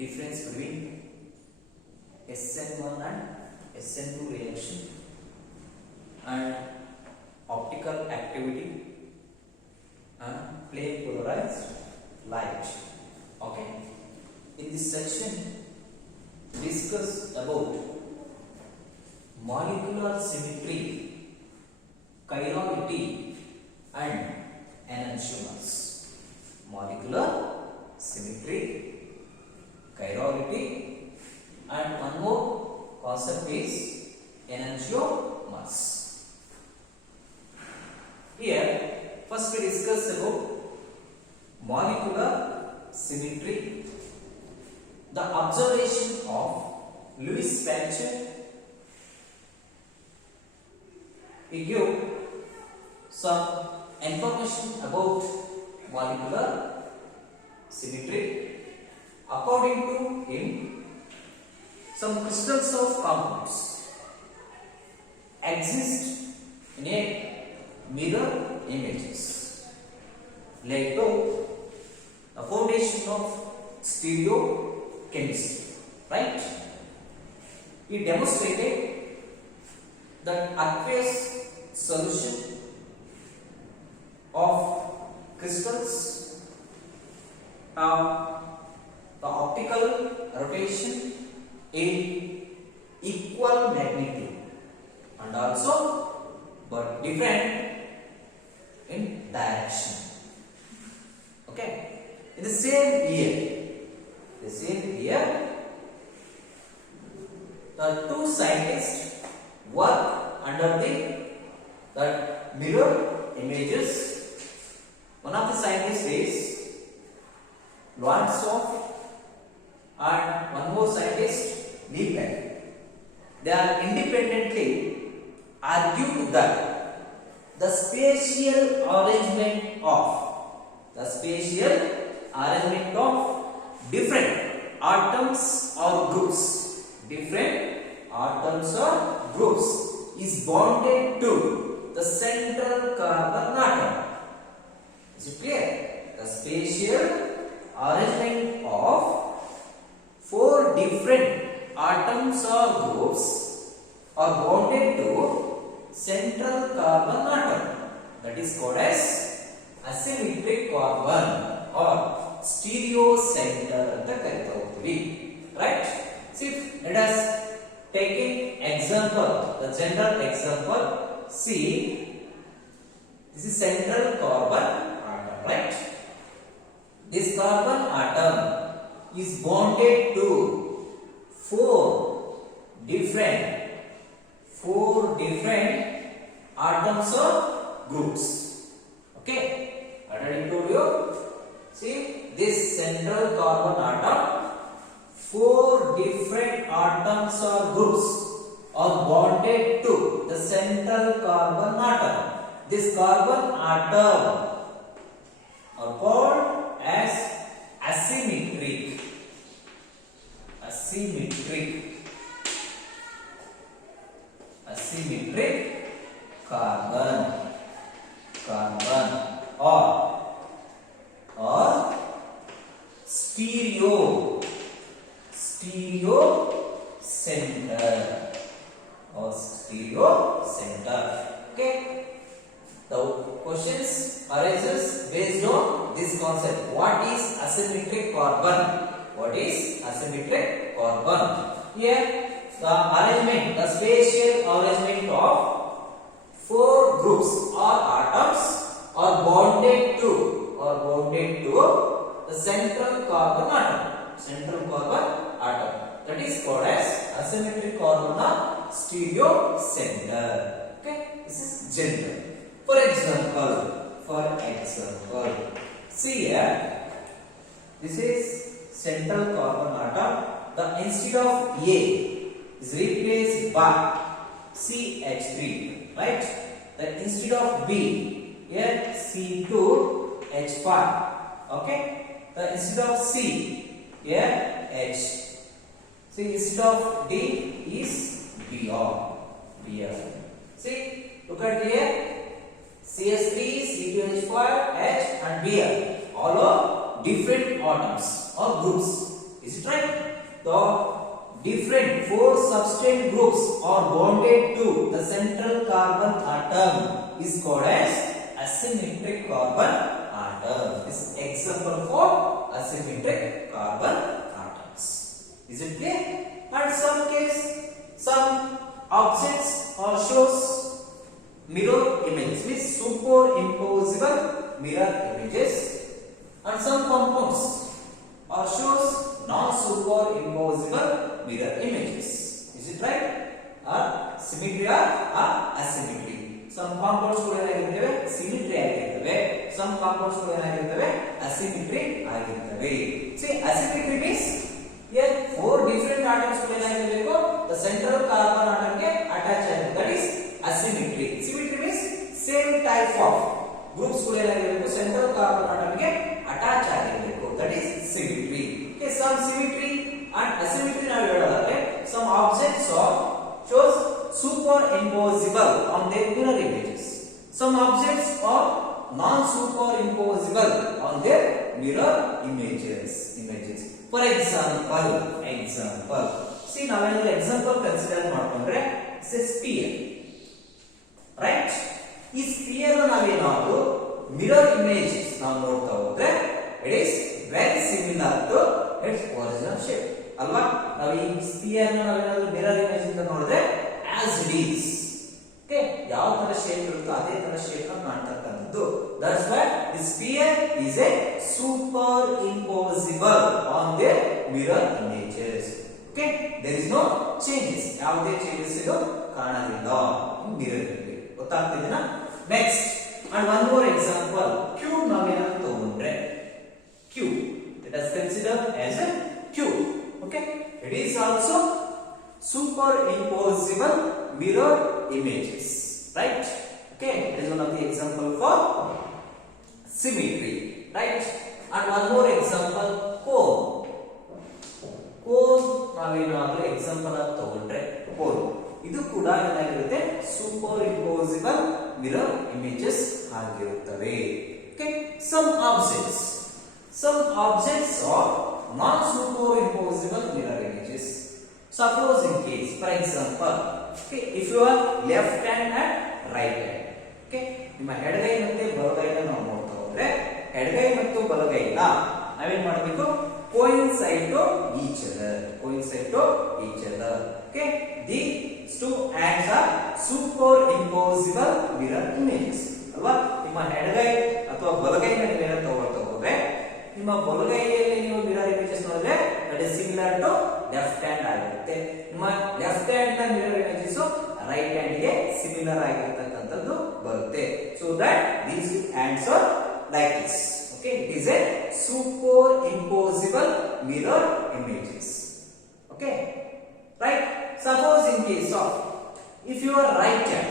difference between SN1 and SN2 reaction and optical activity and plane polarized light. Okay, in this section discuss about molecular symmetry, chirality and enantiomers. Molecular symmetry, chirality and one more concept is enantiomers. Here first we discuss about molecular symmetry. The observation of Louis Pasteur, we give some information about molecular symmetry. According to him, some crystals of compounds exist in a mirror images, like the foundation of stereochemistry, right? He demonstrated that aqueous solution of crystals have the optical rotation in equal magnitude and also but different in direction. Okay, in the same year, the two scientists work under the mirror images. One of the scientists is Lorentzov and one more scientist Liebman. They are independently argued that the spatial arrangement of different atoms or groups is bonded to the central carbon atom. Is it clear? The spatial arrangement of four different atoms or groups are bonded to central carbon atom. That is called as asymmetric carbon or stereo center. Right? See, let us take an example, the general example. See, this is central carbon atom, right? This carbon atom is bonded to four different atoms or groups. Okay, I already told you. See, this central carbon atom, four different atoms or groups are bonded to the central carbon atom. This carbon atom are called as asymmetric carbon or stereo center. Okay, the questions arises based on this concept. What is asymmetric carbon? Here the arrangement, the spatial arrangement of four groups or atoms are bonded to the central carbon atom. That is called as asymmetric carbon or stereo center. Okay, this is general. For example, see here, this is central carbon atom. The instead of A is replaced by CH3, right? The instead of B, here C2H5. Okay, the instead of C, here H. See, instead of D is Br. See, look at here. CS3, C2H5, H and Br. All are different atoms or groups. Is it right? The different four substrate groups are bonded to the central carbon atom is called as asymmetric carbon atom. This is example for asymmetric carbon atoms. Is it clear? And some case, some objects or shows mirror images, means superimposable mirror images, and some compounds or shows non-superimposable mirror images. Is it right? Or symmetry or asymmetry. Some compounds ಏನಾಗಿರುತ್ತವೆ symmetry ಆಗಿರುತ್ತವೆ, some compounds ಏನಾಗಿರುತ್ತವೆ asymmetry ಆಗಿರುತ್ತವೆ. See, asymmetry means here four different atoms ಏನಾಗಿರಬೇಕು, the central carbon atom ಗೆ attach ಆಗಿರುತ್ತೆ. That is asymmetry. Symmetry means same type of groups ಏನಾಗಿರಬೇಕು central carbon atom ಗೆ attach ಆಗಿರಬೇಕು. That is symmetry. Okay, some symmetry and asymmetry ನಾವು ಹೇಳೋದಾದ್ರೆ some objects are shows superimposable on their mirror images. Some objects are non-superimposable on their mirror images. For example, see ನಾವೇನಾದ್ರೂ example consider ಮಾಡ್ಕೊಂಡ್ರೆ it's a sphere, right? ಈ sphere ನಾವೇನಾದ್ರೂ mirror images ನಾವು ನೋಡ್ತಾ ಹೋದ್ರೆ it is very similar to its original shape. ಅಲ್ವಾ? ನಾವು ಈ sphere ನಾವೇನಾದ್ರೂ mirror image ಇಂದ ನೋಡಿದ್ರೆ as it is, okay, ಯಾವ ತರ ಶೇಪ್ ಇರುತ್ತೋ ಅದೇ ತರ ಶೇಪ್ ಅನ್ನು ಕಾಣ್ತಕ್ಕಂಥದ್ದು. That's why the sphere is a superimposable on their mirror images. Okay, there is no changes, ಯಾವುದೇ changes ಇದು ಕಾಣೋದಿಲ್ಲ mirror image. ಗೊತ್ತಾಗ್ತಿದೆನಾ? Next, and one more example, cube ನಾವೇನಾದ್ರೂ ತಗೊಂಡ್ರೆ cube, let us consider as a cube. Okay, it is also superimposable mirror images, right? Okay, it is one of the example for symmetry, right? And one more example, cone ನಾವೇನಾದ್ರೂ example ಆಗಿ ತಗೊಂಡ್ರೆ cone, ಇದು ಕೂಡ ಏನಾಗಿರುತ್ತೆ superimposable mirror images ಆಗಿರುತ್ತವೆ. Okay, some objects are non-superimposable mirror images. Suppose in case, for example, okay, if you are left hand and right hand, okay, ನಿಮ್ಮ ಎಡಗೈ ಮತ್ತೆ ಬಲಗೈನ ನಾವು ನೋಡ್ತಾ ಹೋದ್ರೆ ಎಡಗೈ ಮತ್ತು ಬಲಗೈನ ನಾವೇನ್ ಮಾಡಬೇಕು, coincide to each other. Okay, these two hands are superimposable mirror images. ಅಲ್ವಾ? ನಿಮ್ಮ ಎಡಗೈ ಅಥವಾ ಬಲಗೈನ ನೀವೇನ ತಗೊಳ್ತಾ ಹೋದ್ರೆ ನಿಮ್ಮ ಬಲಗೈಯಲ್ಲಿ ನೀವು ಮಿರರ್ ಇಮೇಜಸ್ ನೋಡಿದ್ರೆ that is similar to left hand ಆಗಿರುತ್ತೆ. ನಿಮ್ಮ ಲೆಫ್ಟ್ ಹ್ಯಾಂಡ್ ನ ಮಿರರ್ ಇಮೇಜಸ್ ರೈಟ್ ಹ್ಯಾಂಡ್ ಗೆ ಸಿಮಿಲರ್ ಆಗಿರತಕ್ಕಂತದ್ದು ಬರುತ್ತೆ. So that these hands are like this. Okay, it is a superimposable mirror images. Okay, right? Suppose in case of if your right hand,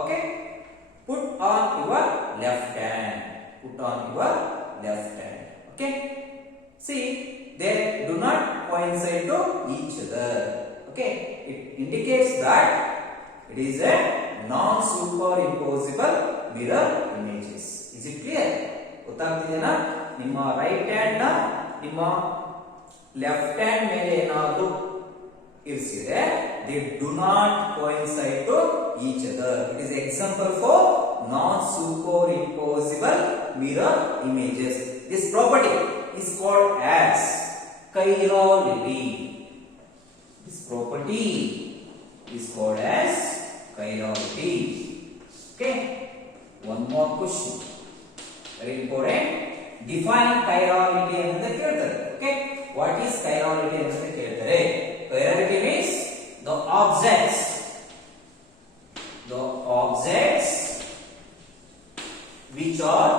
okay, put on your left hand. Okay, see, they do not coincide to each other. Okay, it indicates that it is a non-superimposable mirror images. Is it clear? ಗೊತ್ತಾಗ್ತಿದೆನಾ? ನಿಮ್ಮ right hand ನ ನಿಮ್ಮ left hand ಮೇಲೆ ಏನಾದರೂ ಇರಿಸಿದ್ರೆ they do not coincide to each other. It is example for non-superimposable mirror images. This property is called as chirality. This property is called as chirality. Okay, one more question, very important. Define chirality ಅಂತ ಕೇಳ್ತಾರೆ. Okay, what is chirality ಅಂತ ಕೇಳ್ತಾರೆ. Chirality means the objects which are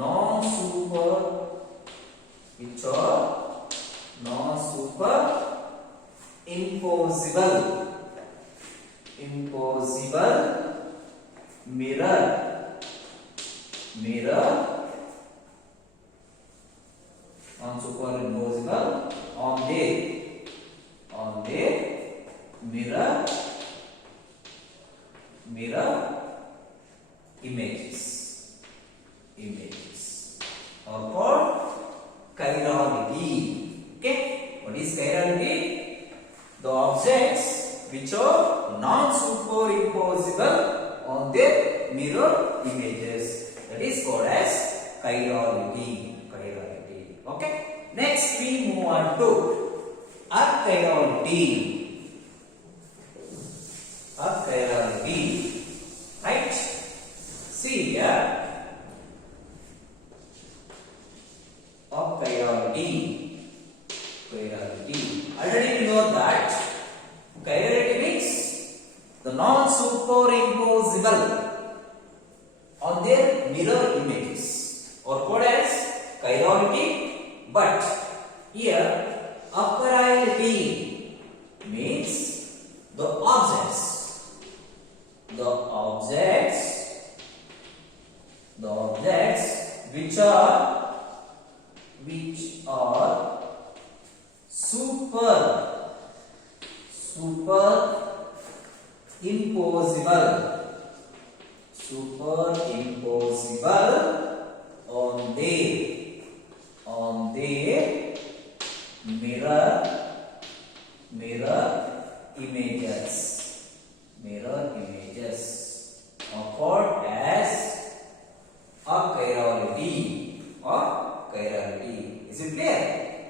non-superimposable mirror non-superimposable on their mirror images. mirror images. That is called as chirality. Okay. Next we move on to achirality. Achirality. Right? See here. Chirality. Already we know that chirality means the non-superimposable on their mirror images or called as chirality. But here achirality means the objects which are superimposable on their mirror images are called as achirality or chirality. Is it clear?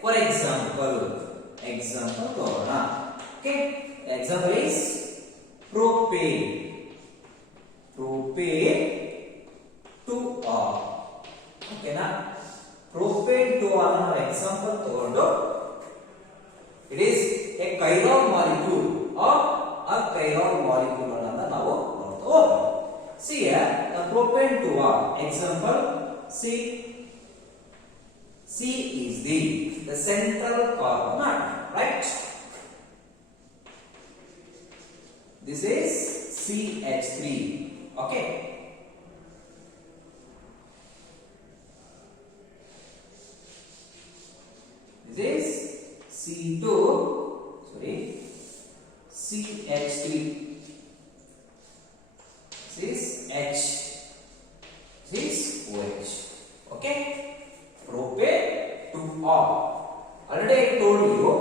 For example Torna. Okay, example is propane 2R. Okay na? Propane 2R ಅನ್ನೋ example ತಗೊಂಡು it is a chiral molecule or a chiral molecule ಅನ್ನೋದನ್ನ ನಾವು ನೋಡ್ತಾ ಹೋಗೋಣ. See here the propane 2R example. C is the central carbon atom, right? This is CH3. Okay. This is C2. Sorry. CH3. This is H. This is OH. Okay. Propane 2R. Already I told you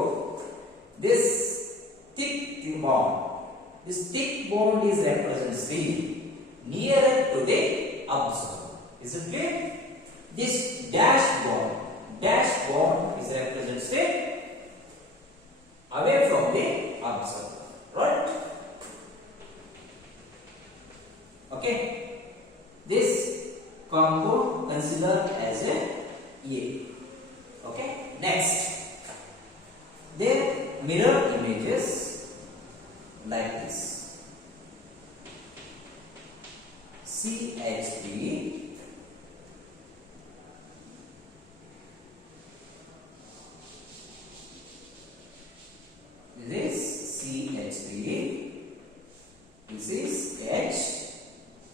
this thick bond. This thick bond is represents the nearer to the observer. Is it clear? This dash bond is represents the away from the observer. Right? Okay. This compound considered as a A. Okay. Next, their mirror images like this. CH3 this is CH3, this is H,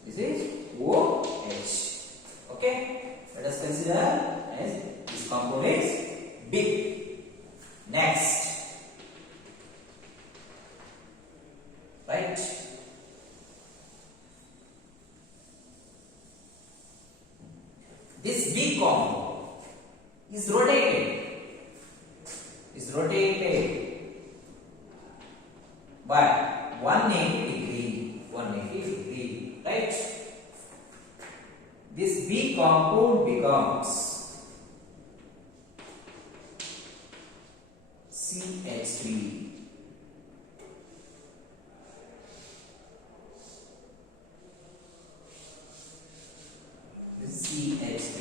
this is OH. Okay, let us consider as this compound is big. Next, right? This big compound is rotated by 180 degree, right? This big compound becomes CH3. This is CH3,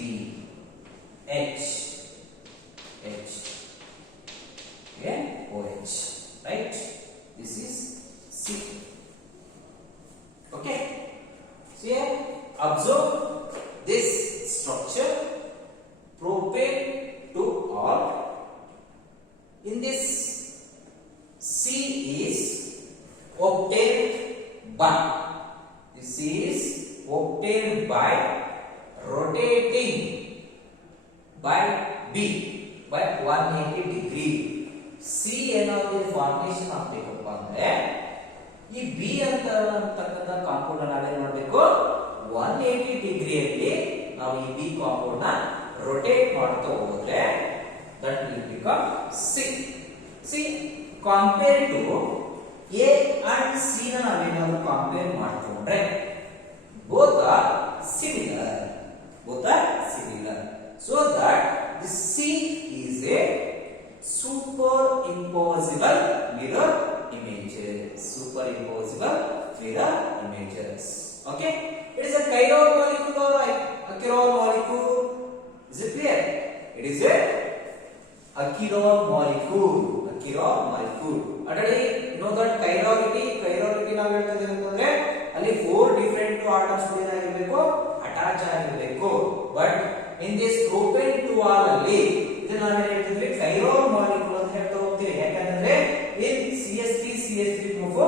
H, okay, OH, right? This is C. Okay, so here observe this structure, propane 2R. In this, C is obtained by rotating by B by 180 degree. C ಏನಾದರೂ formation ಆಗಬೇಕಪ್ಪ ಅಂದ್ರೆ ಈ B ಅಂತಕ್ಕಂಥ compound ನಾವೇನ್ ಮಾಡಬೇಕು 180 ಡಿಗ್ರಿಯಲ್ಲಿ ನಾವು ಈ B compound ನ ರೊಟೇಟ್ ಮಾಡ್ತಾ ಹೋದ್ರೆ that will become C. See, compared to A and C ನ ನಾವೇನಾದರೂ ಕಂಪೇರ್ ಮಾಡ್ಕೊಂಡ್ರೆ B both are similar. Both are similar. So that the C is a superimposable mirror images. Superimposable mirror images. Okay? It is a chiral molecule or a chiral molecule. Is it clear? It is a chiral molecule. A chiral molecule. Already you know that chirality. Chirality ನಾವು ಹೇಳ್ತೇವೆ ಅಂತಂದ್ರೆ ಅಲ್ಲಿ 4 different atoms ಏನಾಗಿರಬೇಕು attach ಆಗಿರಬೇಕು. But in this propane 2R ಅಲ್ಲಿ ಇದನ್ನ ನಾವು ಹೇಳ್ತಿದ್ವಿ chiral molecule ಅಂತ ಹೇಳ್ತಾ ಹೋಗ್ತೀವಿ. ಯಾಕಂದ್ರೆ in CH3 ಗ್ರೂಪ್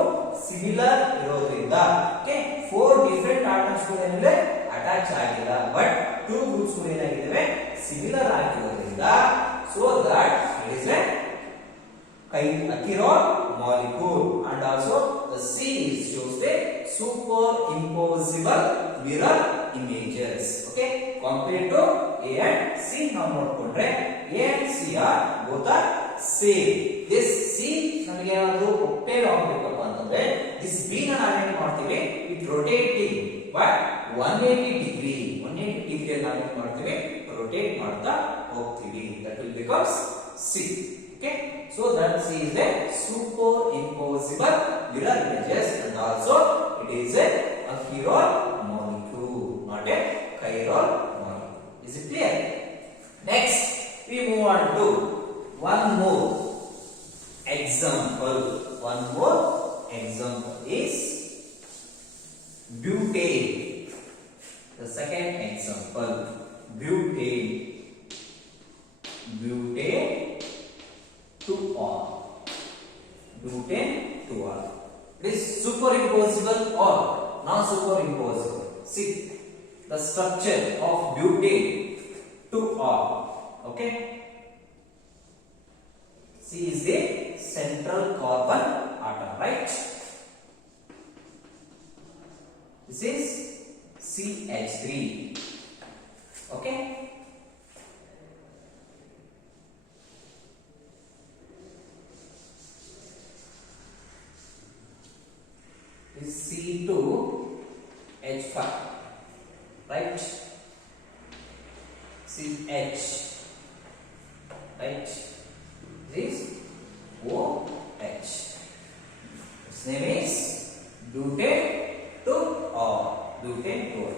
ಸಿಮಿಲರ್ ಇರೋದ್ರಿಂದ ಓಕೆ 4 different atoms ಏನಿದೆ ಅಟ್ಯಾಚ್ ಆಗಿಲ್ಲ. ಬಟ್ 2 ಗ್ರೂಪ್ಸ್ ಏನಾಗಿವೆ ಸಿಮಿಲರ್ ಆಗಿರೋದ್ರಿಂದ so that it is a chiral molecule and also the C is used a superimposable mirror images. Okay, compared to A and C ನಾವು ನೋಡ್ಕೊಂಡ್ರೆ A and C are both are same. This C ನಮಗೆ ಏನಾದರೂ ಒಪ್ಪೇಲ್ ಆಗಬೇಕಪ್ಪ ಅಂತಂದ್ರೆ this B ನ ನಾವೇನು ಮಾಡ್ತೀವಿ it rotating but 180 degree ಅಲ್ಲಿ ನಾವೇನು ಮಾಡ್ತೀವಿ rotate ಮಾಡ್ತಾ ಹೋಗ್ತೀವಿ. That will becomes C. Okay, so that C is a superimposable mirror images and also it is a chiral molecule, not a chiral molecule. Is it clear? Next we move on to one more example. One more example is butane. The second example, butane. Butane 2R. Butane 2R. It is superimposable or non-superimposable. See the structure of butane 2R. Okay. C is the central carbon atom, right? This is CH3. Okay. Is C2H5, right? CH, right? This OH. Its name is butane 2R. Butane 2R.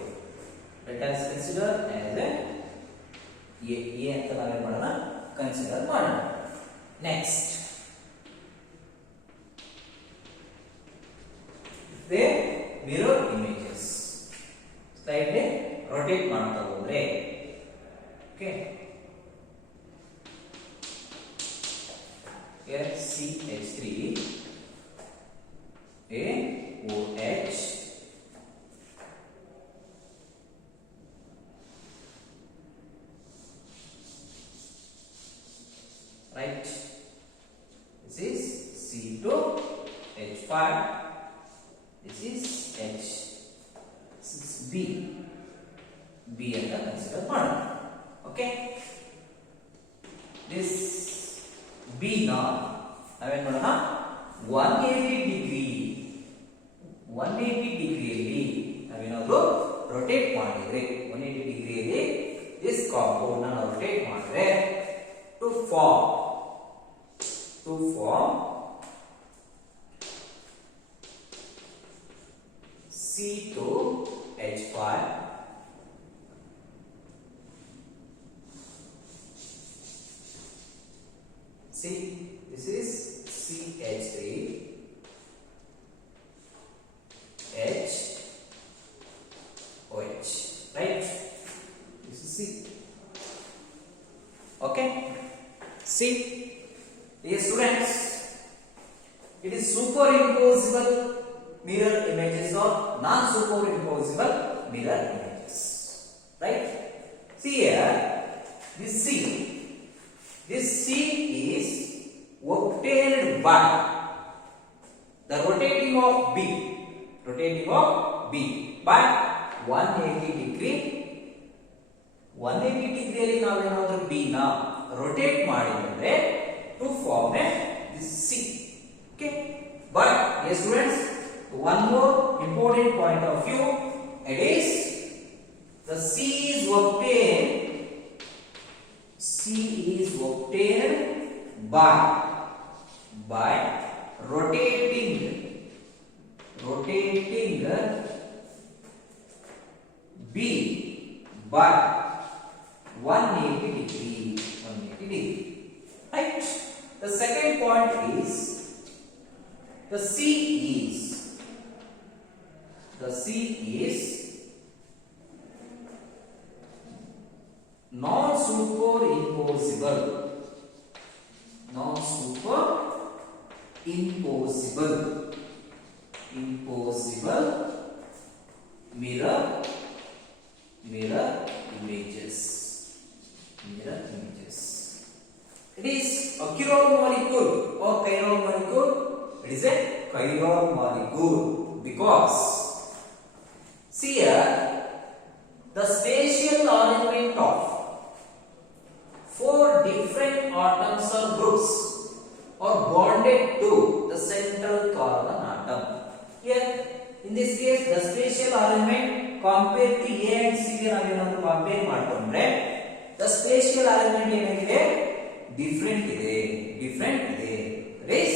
Let us consider as a ಅಂತ ನಾವೇನ್ ಮಾಡೋಣ consider ಮಾಡೋಣ. Next the mirror images slide rotate ಮಾಡ್ತಾ ಹೋದ್ರೆ okay here CH3 AOH right, this is C2H5, this is H, this is B ಅಂತ consider ಮಾಡೋಣ. Okay, this B ನಾವೇನ್ ಮಾಡೋಣ 180 ಡಿಗ್ರಿಯಲ್ಲಿ ನಾವೇನಾದ್ರು ರೊಟೇಟ್ ಮಾಡಿದ್ರೆ 180 ಡಿಗ್ರಿಯಲ್ಲಿ ದಿಸ್ ಕಾಂಪೌಂಡ್ ನಾವು ರೊಟೇಟ್ ಮಾಡಿದ್ರೆ to form C2H5 see this is CH3 HOH, right? This is C. Okay, see, dear students, it is superimposable mirror images or non-superimposable mirror images, right? See here, this C is obtained by the rotating of B by 180 degree. 180 ಡಿಗ್ರಿಯಲ್ಲಿ ನಾವೇನಾದ್ರೂ B ನ rotate ಮಾಡಿದ್ರೆ to form this C. Okay, but yes students, one more important point of view, It is the C is obtained. C is obtained by rotating B by 180 degree. Right? The second point is the C is non-superimposable mirror images. It is a chiral molecule or chiral molecule. It is a chiral molecule because see here the spatial arrangement of 4 different atoms or groups are bonded to the central carbon atom. Here in this case the spatial arrangement compared to A and C ಗೆ ನಾವೇನಾದರೂ compare ಮಾಡ್ಕೊಂಡ್ರೆ the spatial arrangement ಏನಾಗಿದೆ different ಇದೆ. It is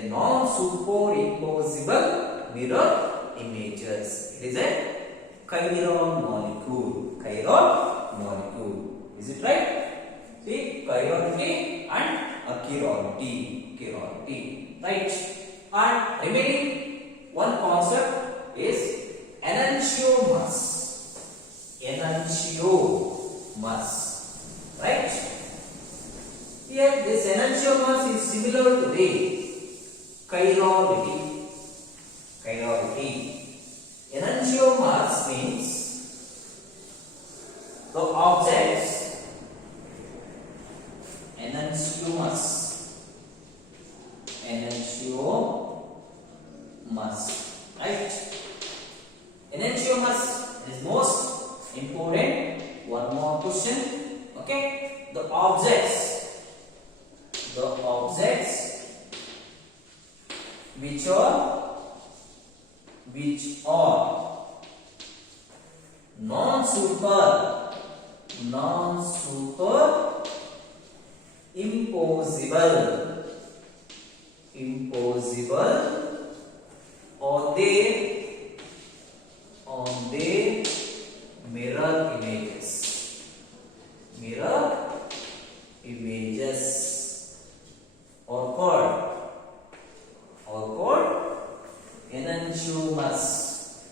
a non-superimposable mirror images. It is a chiral molecule. Is it right? See, chirality and achirality. Right? And remaining one concept is enantiomer. Right? Here this enantiomer is similar to the chirality. Enantiomers means the objects. Enantiomers. Right? Enantiomers is most important. One more question. Okay? The objects which are impossible on their mirror images or called enantiomers.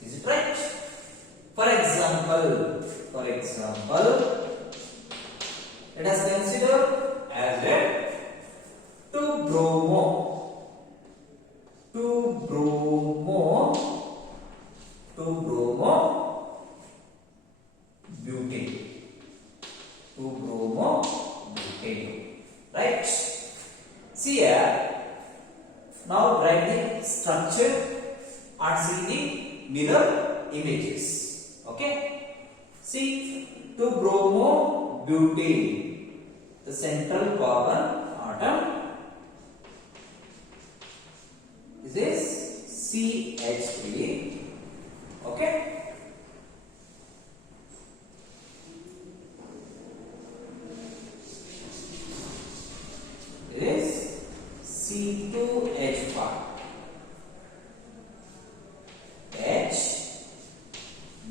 Is it right? For example, let us consider as a 2-bromo butane. Right? See here. Now write the structure and see the mirror images. Okay? See 2-bromo butane, the central carbon atom. This is CH3. Okay? This is C2H5.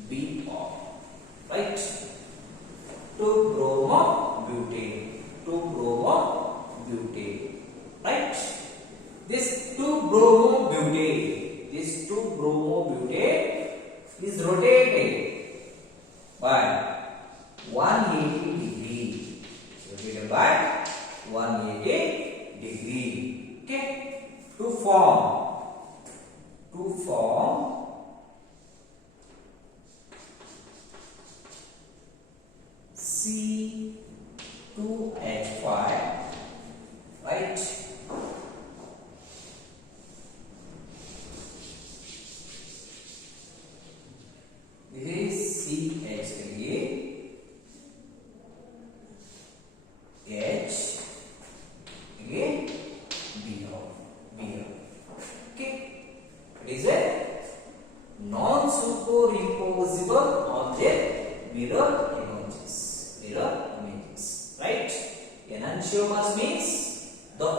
HBr. Right? 2-bromo butane. Right? This 2-bromo butane is rotated by 180 degree. Rotated by 180 degree. Okay? To form C2H5. Right? This is CH3, H again Br. Okay, it is a non-superimposable mirror images. Mirror images, right? Enantiomers means the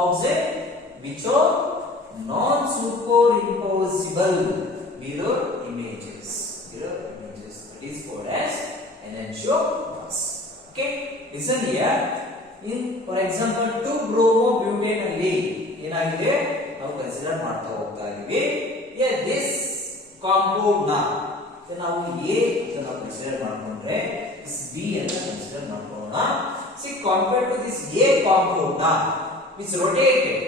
object which are non-superimposable mirror images. Mirror images. That is called as enantiomers. Okay, listen here. In for example 2-bromobutane ಅಲ್ಲಿ ಏನಾಗಿದೆ ನಾವು consider ಮಾಡ್ತಾ ಹೋಗ್ತಾ ಇದೀವಿ. This compound ನ ನಾವು A ಅಂತ consider ಮಾಡ್ಕೊಂಡ್ರೆ this B ಅಂತ ಕನ್ಸಿಡರ್ ಮಾಡ್ಕೊಳ್ಳೋಣ. See, compared to this A compound ನ which rotated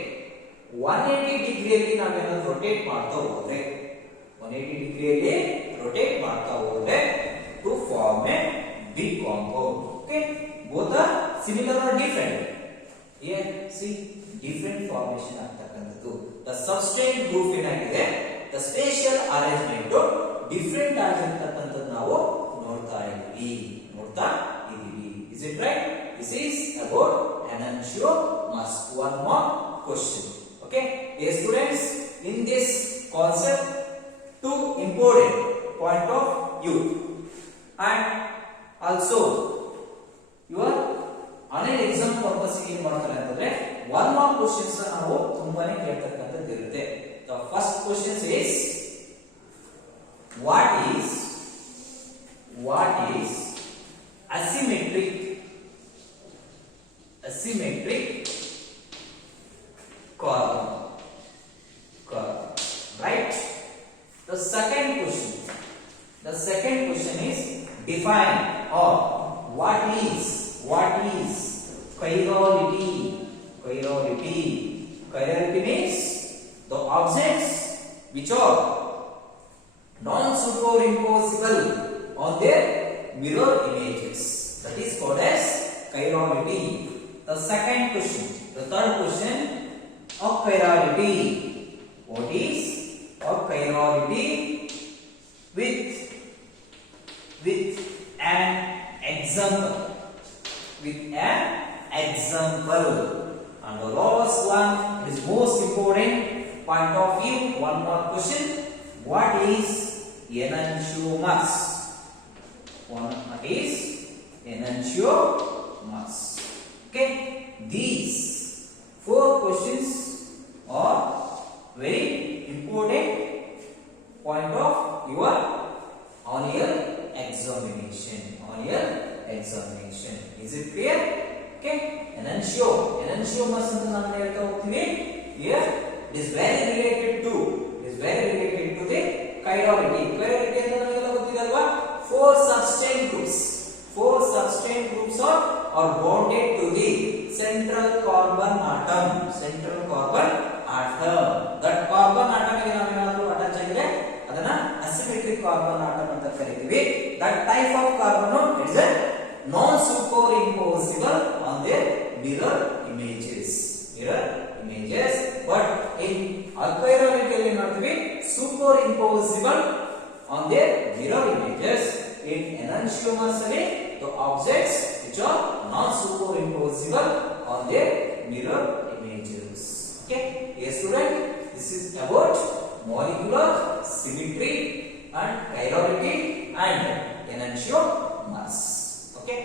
180 ಡಿಗ್ರಿಯಲ್ಲಿ ನಾವೇನಾದ್ರು ರೊಟೇಟ್ ಮಾಡ್ತಾ ಹೋದ್ರೆ 180 ಡಿಗ್ರಿಯಲ್ಲಿ ರೊಟೇಟ್ ಮಾಡ್ತಾ ಹೋದ್ರೆ to form a big compound. Okay, both are similar or different? Here see different formation ಆಗ್ತಕ್ಕಂಥದ್ದು. The substrate group ಏನಾಗಿದೆ, the spatial arrangement different ಆಗಿರ್ತಕ್ಕಂಥದ್ದು ನಾವು ನೋಡ್ತಾ ಇದೀವಿ. Is it right? This is about enantiomers. One more question. Okay, yes students, in this concept two important point of view and also your online exam purpose ಏನು ಮಾಡ್ತಾರೆ ಅಂತಂದ್ರೆ one more questions ನಾವು ತುಂಬಾನೇ ಕೇಳ್ತಕ್ಕಂಥದ್ದು ಇರುತ್ತೆ. The first question is what is asymmetric carbon, right? The second question is define or what is chirality. Chirality means the objects which are non-superimposable on their mirror images. That is called as chirality. The second question, the third question of chirality. What is of chirality with an example? And the last one is most important point of view. One more question. What is enantiomers? What is enantiomers? Okay, these four questions are very important point of your annual examination. Is it clear? Okay, enantiomers ಅಂತ ನಾನು ಹೇಳ್ತಾ ಹೋಗ್ತೀನಿ. Here it is very related to the chirality. Chirality ಅಂತ ನಮಗೆಲ್ಲ ಗೊತ್ತಿದೆ ಅಲ್ವಾ? Four substrate groups are bonded to the central carbon atom. That carbon atom ಗೆ ನಾವೇನಾದ್ರೂ ಅಟ್ಯಾಚ್ ಆಗಿದ್ರೆ ಅದನ್ನ asymmetric carbon atom ಅಂತ ಕರೀತೀವಿ. That type of carbon is a non-superimposable on their mirror images. But in chirality ಅಲ್ಲಿ ನೋಡ್ತೀವಿ superimposable on their mirror images. In enantiomers ಅಲ್ಲಿ the objects which are non-superimposable on their mirror images. Okay, yes student, this is about molecular symmetry and chirality and enantiomers. Okay.